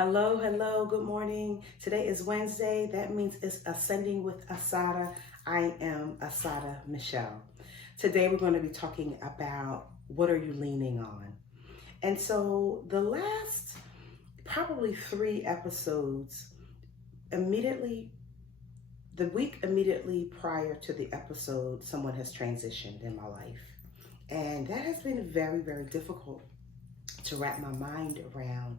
Hello, good morning. Today is Wednesday. That means it's Ascending with Assata. I am Assata Michelle. Today we're going to be talking about what are you leaning on? And so the last probably 3 episodes, immediately, the week immediately prior to the episode, someone has transitioned in my life. And that has been very difficult to wrap my mind around.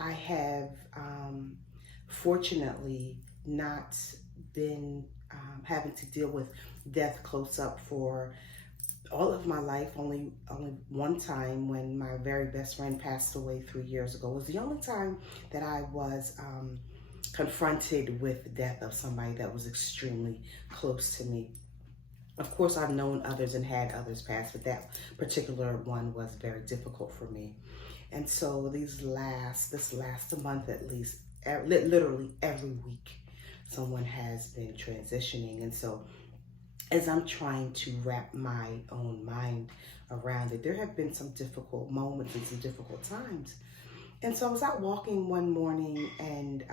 I have fortunately not been having to deal with death close up for all of my life. Only one time, when my very best friend passed away 3 years ago, was the only time that I was confronted with the death of somebody that was extremely close to me. Of course, I've known others and had others pass, but that particular one was very difficult for me. And so this last month at least, literally every week, someone has been transitioning. And so as I'm trying to wrap my own mind around it, there have been some difficult moments and some difficult times. And so I was out walking one morning, and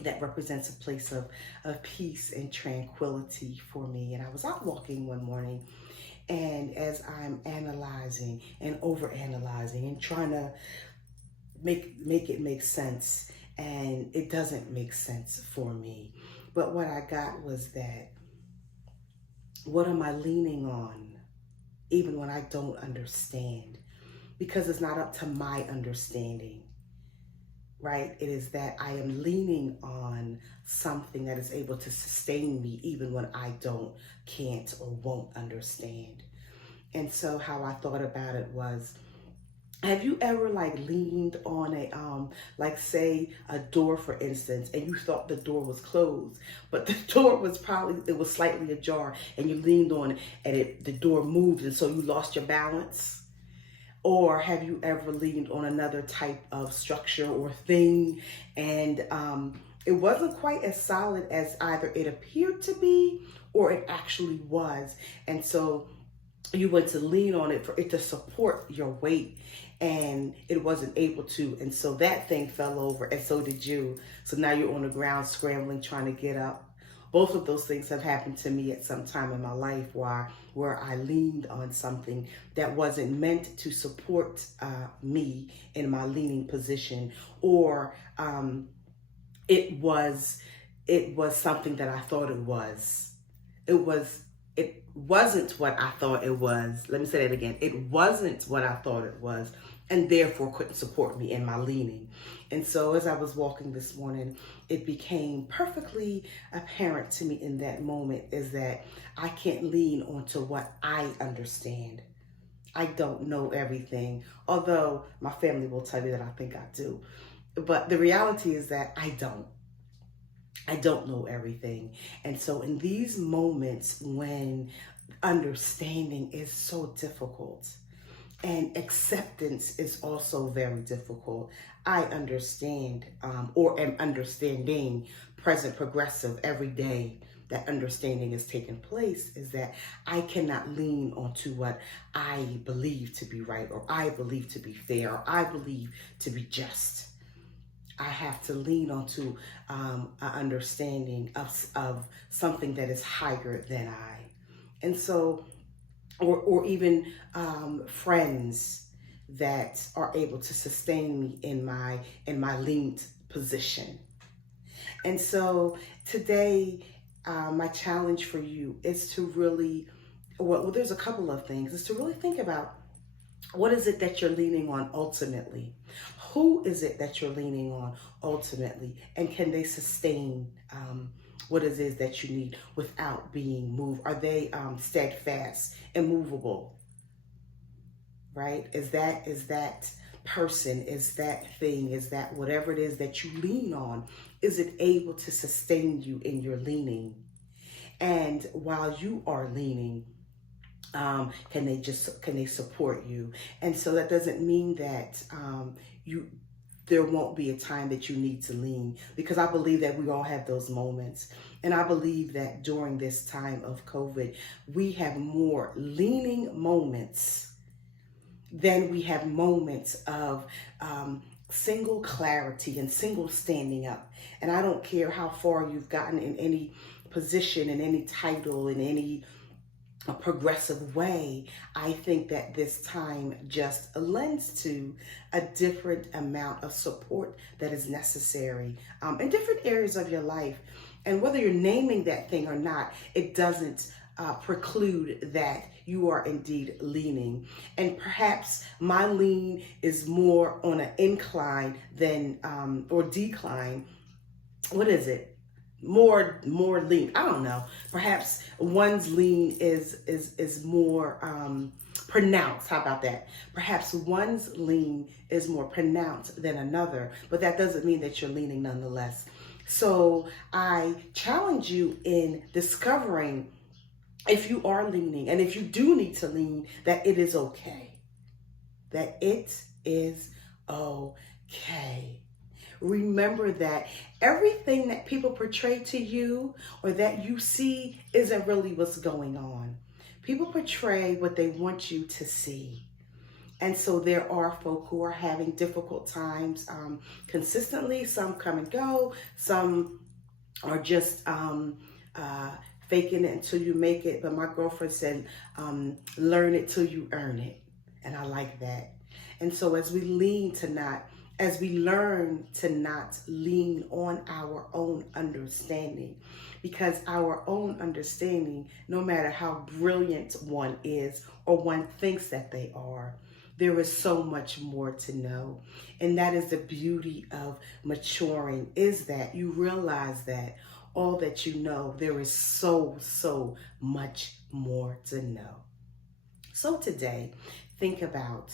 that represents a place of peace and tranquility for me. And I was out walking one morning, and as I'm analyzing and overanalyzing and trying to make it make sense, and it doesn't make sense for me. But what I got was that, what am I leaning on even when I don't understand? Because it's not up to my understanding, right? It is that I am leaning on something that is able to sustain me even when I can't or won't understand. And so how I thought about it was, have you ever leaned on like say a door, for instance, and you thought the door was closed, but the door was it was slightly ajar, and you leaned on it and the door moved, and so you lost your balance? Or have you ever leaned on another type of structure or thing, and it wasn't quite as solid as either it appeared to be or it actually was, and so you went to lean on it for it to support your weight, and it wasn't able to, and so that thing fell over, and so did you. So now you're on the ground scrambling, trying to get up. Both of those things have happened to me at some time in my life, where I leaned on something that wasn't meant to support me in my leaning position, or it was something that I thought it was. It wasn't what I thought it was. Let me say that again. It wasn't what I thought it was, and therefore couldn't support me in my leaning. And so as I was walking this morning, it became perfectly apparent to me in that moment is that I can't lean onto what I understand. I don't know everything, although my family will tell you that I think I do. But the reality is that I don't. I don't know everything. And so in these moments when understanding is so difficult and acceptance is also very difficult, I understand, or am understanding, present progressive every day that understanding is taking place, is that I cannot lean onto what I believe to be right, or I believe to be fair, or I believe to be just. I have to lean onto an understanding of something that is higher than I. And so, or even friends that are able to sustain me in my leaned position. And so today, my challenge for you is to really, well, there's a couple of things, is to really think about, what is it that you're leaning on ultimately? Who is it that you're leaning on ultimately? And can they sustain what it is that you need without being moved? Are they steadfast, immovable? Right? Is that person, is that thing, is that whatever it is that you lean on, is it able to sustain you in your leaning? And while you are leaning, can they support you? And so that doesn't mean that there won't be a time that you need to lean, because I believe that we all have those moments. And I believe that during this time of COVID, we have more leaning moments than we have moments of single clarity and single standing up. And I don't care how far you've gotten in any position, in any title, in any a progressive way. I think that this time just lends to a different amount of support that is necessary in different areas of your life. And whether you're naming that thing or not, it doesn't preclude that you are indeed leaning. And perhaps my lean is more on an incline than or decline. What is it? More lean. I don't know. Perhaps one's lean is more pronounced. How about that? Perhaps one's lean is more pronounced than another, but that doesn't mean that you're leaning nonetheless. So I challenge you in discovering if you are leaning, and if you do need to lean, that it is okay. That it is okay. Remember that everything that people portray to you or that you see isn't really what's going on. People portray what they want you to see. And so there are folk who are having difficult times consistently. Some come and go. Some are just faking it until you make it. But my girlfriend said, learn it till you earn it. And I like that. And so as we learn to not lean on our own understanding, because our own understanding, no matter how brilliant one is or one thinks that they are, there is so much more to know. And that is the beauty of maturing, is that you realize that all that you know, there is so much more to know. So today, think about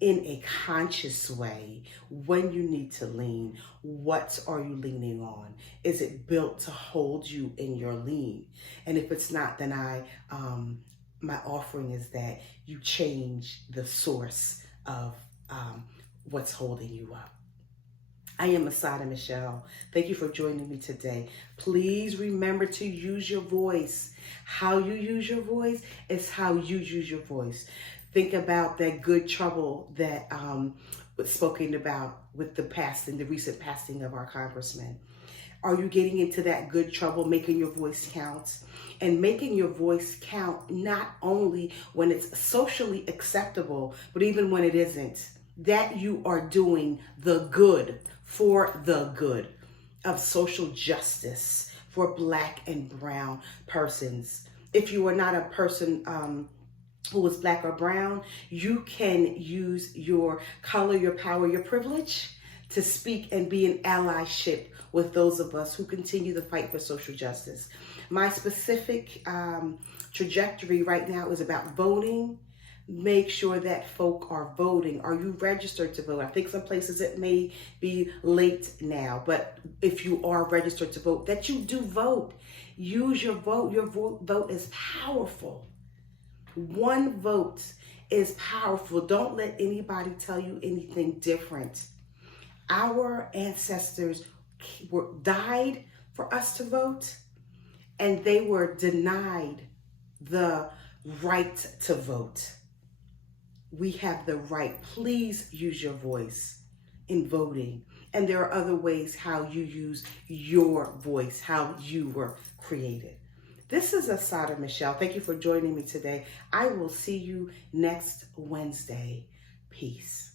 in a conscious way, when you need to lean, what are you leaning on? Is it built to hold you in your lean? And if it's not, then my offering is that you change the source of what's holding you up. I am Assata Michelle. Thank you for joining me today. Please remember to use your voice. How you use your voice is how you use your voice. Think about that good trouble that was spoken about with the recent passing of our congressman. Are you getting into that good trouble, making your voice count? And making your voice count not only when it's socially acceptable, but even when it isn't. That you are doing the good for the good of social justice for Black and brown persons. If you are not a person who is Black or brown, you can use your color, your power, your privilege to speak and be an allyship with those of us who continue the fight for social justice. My specific trajectory right now is about voting. Make sure that folk are voting. Are you registered to vote? I think some places it may be late now, but if you are registered to vote, that you do vote. Use your vote. Your vote is powerful. One vote is powerful. Don't let anybody tell you anything different. Our ancestors died for us to vote, and they were denied the right to vote. We have the right. Please use your voice in voting. And there are other ways how you use your voice, how you were created. This is Assata Michelle. Thank you for joining me today. I will see you next Wednesday. Peace.